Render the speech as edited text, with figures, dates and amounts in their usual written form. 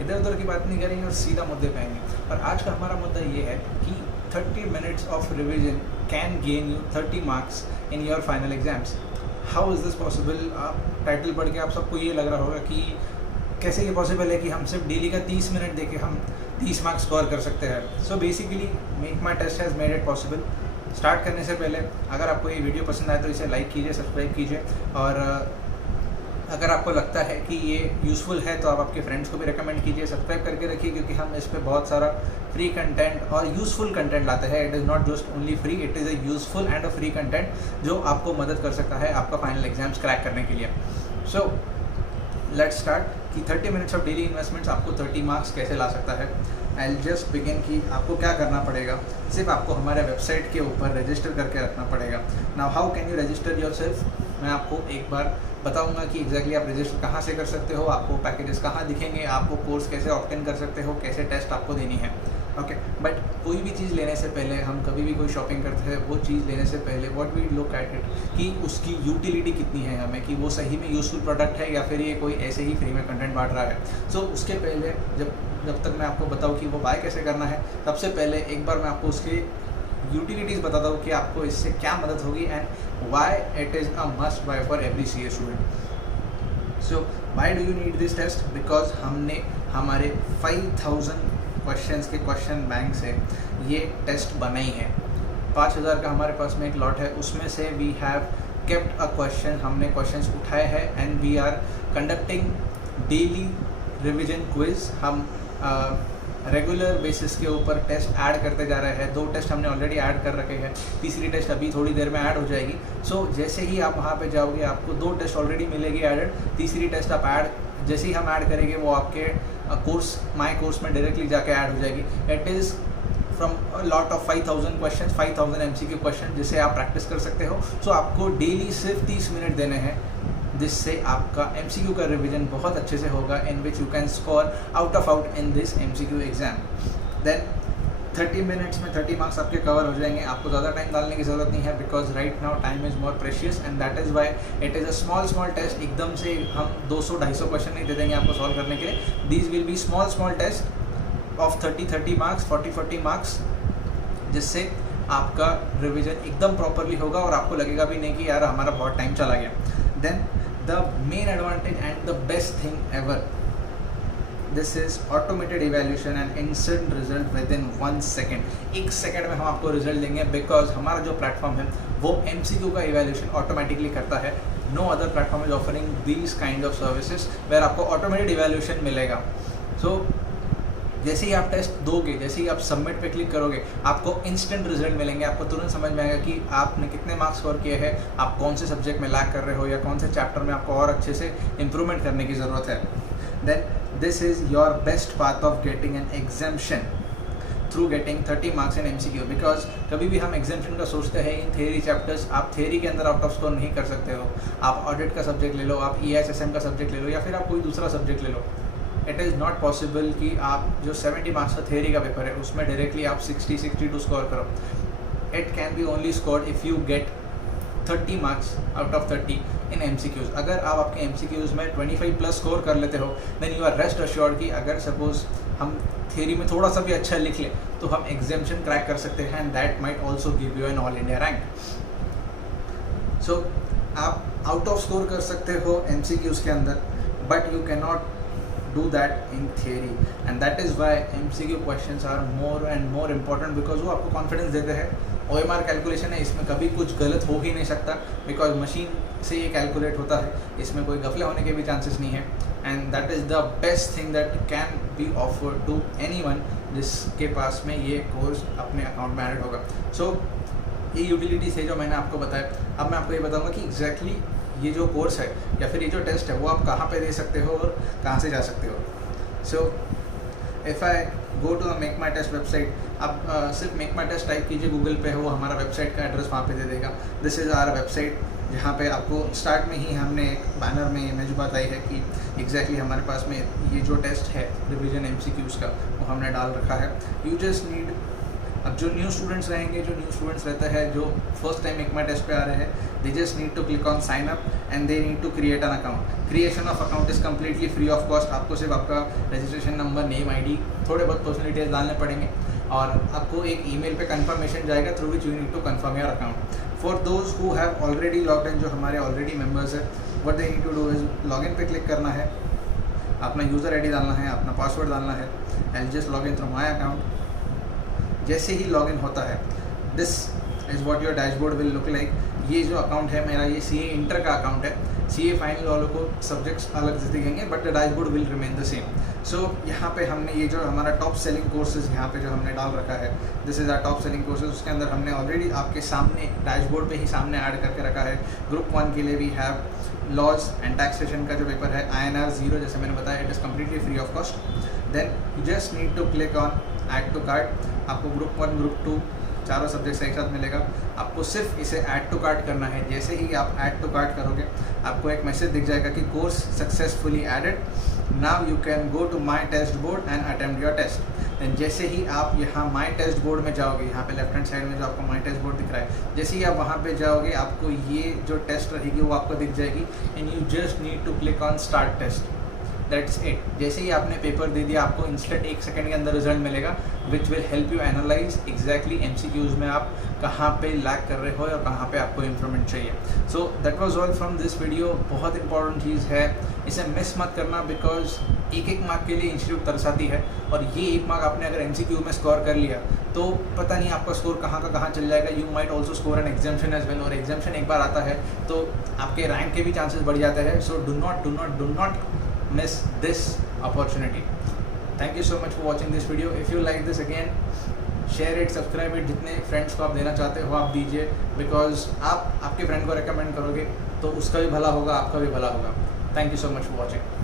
इधर उधर की बात नहीं करेंगे और सीधा मुद्दे पे आएंगे। और आज का हमारा मुद्दा ये है कि 30 minutes of revision can gain you 30 marks in your final exams. How is this possible? आप टाइटल पढ़ के आप सबको ये लग रहा होगा कि कैसे ये पॉसिबल है कि हम सिर्फ डेली का 30 मिनट देके हम 30 मार्क्स स्कोर कर सकते हैं। So basically Make My Test has made it possible. Start करने से पहले अगर आपको ये वीडियो पसंद आए तो इसे लाइक कीजिए, सब्सक्राइब कीजिए, और अगर आपको लगता है कि ये यूज़फुल है तो आप आपके फ्रेंड्स को भी रिकमेंड कीजिए, सब्सक्राइब करके रखिए, क्योंकि हम इस पर बहुत सारा फ्री कंटेंट और यूज़फुल कंटेंट लाते हैं। It is not just only free, it is a useful and a free content जो आपको मदद कर सकता है आपका फाइनल एग्जाम्स क्रैक करने के लिए। सो लेट्स स्टार्ट कि 30 मिनट्स ऑफ डेली इन्वेस्टमेंट्स आपको 30 मार्क्स कैसे ला सकता है। आई जस्ट बिगिन कि आपको क्या करना पड़ेगा। सिर्फ आपको हमारे वेबसाइट के ऊपर रजिस्टर करके रखना पड़ेगा। Now how can you register yourself? मैं आपको एक बार बताऊंगा कि एग्जैक्टली आप रजिस्टर कहाँ से कर सकते हो, आपको पैकेजेस कहाँ दिखेंगे, आपको कोर्स कैसे ऑप्टेन कर सकते हो, कैसे टेस्ट आपको देनी है। ओके, बट कोई भी चीज़ लेने से पहले, हम कभी भी कोई शॉपिंग करते हैं, वो चीज़ लेने से पहले what we look at it कि उसकी यूटिलिटी कितनी है हमें, कि वो सही में यूज़फुल प्रोडक्ट है या फिर ये कोई ऐसे ही फ्री में कंटेंट बांट रहा है। सो उसके पहले जब तक मैं आपको बताऊँ कि वो बाय कैसे करना है, सबसे पहले एक बार मैं आपको उसके यूटिलिटीज़ बताता हूँ कि आपको इससे क्या मदद होगी and why it is a must buy for every CA student. So why do you need this test? Because हमने हमारे 5000 क्वेश्चंस के क्वेश्चन बैंक से ये टेस्ट बनाई है। 5000 का हमारे पास में एक लॉट है, उसमें से we have kept a question, हमने क्वेश्चंस उठाए हैं and we are conducting daily revision quiz. हम रेगुलर बेसिस के ऊपर टेस्ट ऐड करते जा रहे हैं। 2 टेस्ट हमने ऑलरेडी ऐड कर रखे हैं, तीसरी टेस्ट अभी थोड़ी देर में ऐड हो जाएगी। सो जैसे ही आप वहाँ पे जाओगे आपको 2 टेस्ट ऑलरेडी मिलेगी एडेड, तीसरी टेस्ट आप ऐड जैसे ही हम ऐड करेंगे वो आपके कोर्स माई कोर्स में डायरेक्टली जाके ऐड हो जाएगी। It is from lot of 5000 question, 5000 MCQ question जिसे आप प्रैक्टिस कर सकते हो। सो आपको डेली सिर्फ 30 मिनट देने हैं, जिससे आपका MCQ का रिवीजन बहुत अच्छे से होगा, in which you can score out in this MCQ exam. Then 30 minutes में 30 मार्क्स आपके कवर हो जाएंगे। आपको ज़्यादा टाइम डालने की ज़रूरत नहीं है, because right now time is more precious and that is why it is a small test. एकदम से हम 200-250 क्वेश्चन नहीं दे देंगे आपको सॉल्व करने के लिए। These will be small test of 30 marks, 40 marks, जिससे आपका रिविजन एकदम प्रॉपरली होगा और आपको लगेगा भी नहीं कि यार हमारा बहुत टाइम चला गया। Then the main advantage and the best thing ever, this is automated evaluation and instant result with in 1 second. 1 second में हम आपको रिजल्ट देंगे, बिकॉज हमारा जो प्लेटफॉर्म है वो MCQ का इवैल्यूएशन ऑटोमेटिकली करता है। No other platform is offering these kind of services where आपको ऑटोमेटेड इवैल्यूएशन मिलेगा। सो जैसे ही आप टेस्ट दोगे, जैसे ही आप सबमिट पे क्लिक करोगे, आपको इंस्टेंट रिजल्ट मिलेंगे। आपको तुरंत समझ में आएगा कि आपने कितने मार्क्स स्कोर किए हैं, आप कौन से सब्जेक्ट में लैग कर रहे हो या कौन से चैप्टर में आपको और अच्छे से इंप्रूवमेंट करने की ज़रूरत है। Then this is your best path of getting an exemption through getting 30 marks in MCQ। Because कभी भी हम एग्जाम्शन का सोचते हैं इन थियरी चैप्टर्स, आप थियरी के अंदर आउट ऑफ स्कोर नहीं कर सकते हो। आप ऑडिट का सब्जेक्ट ले लो, आप EISSM का सब्जेक्ट ले लो, या फिर आप कोई दूसरा सब्जेक्ट ले लो। इट इज़ नॉट पॉसिबल कि आप जो 70 मार्क्स का थियरी का पेपर है उसमें डायरेक्टली आप 60-62 स्कोर करो। It can be only scored if you get 30 marks out of 30 in MCQs। अगर आप आपके MCQs में 25+ स्कोर कर लेते हो, then you are rest assured कि अगर सपोज हम थियरी में थोड़ा सा भी अच्छा लिख लें तो हम एग्जाम्शन क्रैक कर सकते हैं and that might also give you an all India rank. So आप आउट ऑफ स्कोर कर सकते हो MCQs के अंदर, but you can not do that in theory, and that is why MCQ questions are more and more important, because वो आपको confidence देते हैं। OMR कैलकुलेशन है, इसमें कभी कुछ गलत हो ही नहीं सकता, बिकॉज मशीन से ये कैलकुलेट होता है, इसमें कोई गफले होने के भी चांसेस नहीं है। And that is the best thing that can be offered to anyone जिसके पास में ये कोर्स अपने अकाउंट में ऐड होगा। सो ये यूटिलिटीज़ है जो मैंने आपको बताया। अब मैं आपको ये बताऊँगा कि एग्जैक्टली ये जो कोर्स है या फिर ये जो टेस्ट है वो आप कहाँ पे दे सकते हो और कहाँ से जा सकते हो। So if I go to Make My Test website, आप सिर्फ मेक माई टेस्ट टाइप कीजिए गूगल पे, वो हमारा वेबसाइट का एड्रेस वहाँ पे दे देगा। दिस इज़ आवर वेबसाइट, जहाँ पे आपको स्टार्ट में ही हमने एक बैनर में इमेज बताई है कि एग्जैक्टली हमारे पास में ये जो टेस्ट है रिवीजन MCQs का वो हमने डाल रखा है। यू जस्ट नीड अब जो न्यू स्टूडेंट्स रहेंगे, जो न्यू स्टूडेंट्स रहते हैं, जो फर्स्ट टाइम एकमा टेस्ट पे आ रहे हैं, they just need to click on sign up and they need to create an account. Creation of account is completely free of cost. आपको सिर्फ आपका रजिस्ट्रेशन नंबर, नेम, आईडी, थोड़े बहुत पर्सनल डिटेल्स डालने पड़ेंगे और आपको एक ईमेल पे कंफर्मेशन जाएगा through which you need to confirm your account. For those who have already logged in, जो हमारे ऑलरेडी मेंबर्स है, what they need to do is login पे क्लिक करना है, अपना यूज़र आईडी डालना है, अपना पासवर्ड डालना है, and just log in through my account. जैसे ही लॉगिन होता है, this is what your dashboard will look like. ये जो अकाउंट है मेरा, ये CA इंटर का अकाउंट है। CA फाइनल वालों को सब्जेक्ट्स अलग से दिखेंगे but the dashboard will remain the same. So यहाँ पे हमने ये जो हमारा टॉप सेलिंग कोर्सेज यहाँ पे जो हमने डाल रखा है, this is our top selling courses. उसके अंदर हमने ऑलरेडी आपके सामने डैशबोर्ड पे ही सामने ऐड करके रखा है। ग्रुप 1 के लिए we have laws and taxation का जो पेपर है INR 0, जैसे मैंने बताया, it is completely free of cost. Then you just need to click on add to cart. आपको ग्रुप 1, ग्रुप 2 चारों सब्जेक्ट्स एक साथ मिलेगा। आपको सिर्फ इसे ऐड टू कार्ट करना है। जैसे ही आप ऐड टू कार्ट करोगे, आपको एक मैसेज दिख जाएगा कि course successfully added, now you can go to my test board and attempt your test. Then जैसे ही आप यहाँ माई टेस्ट बोर्ड में जाओगे, यहाँ पे लेफ्ट हैंड साइड में जो आपको माई टेस्ट बोर्ड दिख रहा है, जैसे ही आप वहाँ पे जाओगे, आपको ये जो टेस्ट रहेगी वो आपको दिख जाएगी and you just need to click on start test. That's it. जैसे ही आपने पेपर दे दिया, आपको इंस्टेंट 1 सेकंड के अंदर रिजल्ट मिलेगा which will help you analyse exactly MCQs में आप कहाँ पे लैक कर रहे हो और कहाँ पे आपको इम्प्रूवमेंट चाहिए। So that was all from this video. बहुत इंपॉर्टेंट चीज़ है, इसे मिस मत करना, बिकॉज एक मार्क के लिए इंस्टीट्यूट तरसाती है और ये 1 मार्क आपने अगर MCQ में स्कोर कर लिया तो पता नहीं आपका स्कोर कहाँ का कहाँ चल जाएगा। You might also score an exemption as well, और एग्जाम्शन एक बार आता है तो आपके रैंक के भी चांसेस बढ़ जाते हैं। So do not miss this opportunity. Thank you so much for watching this video. If you like this, again share it, subscribe it, जितने फ्रेंड्स को आप देना चाहते हो आप दीजिए, बिकॉज आप आपके फ्रेंड को रेकमेंड करोगे तो उसका भी भला होगा, आपका भी भला होगा। Thank you so much for watching.